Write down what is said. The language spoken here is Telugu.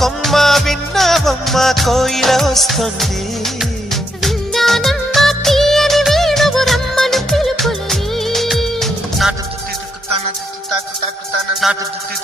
కొమ్మ విన్నావమ్మ కోయిల వస్తుంది. విన్నానమ్మ తీయని వేణువు రమ్మను పిలుపులని. నాటు తుత్తి తుక్కుతాన తాకు తాకుతాన నాటు తుత్తి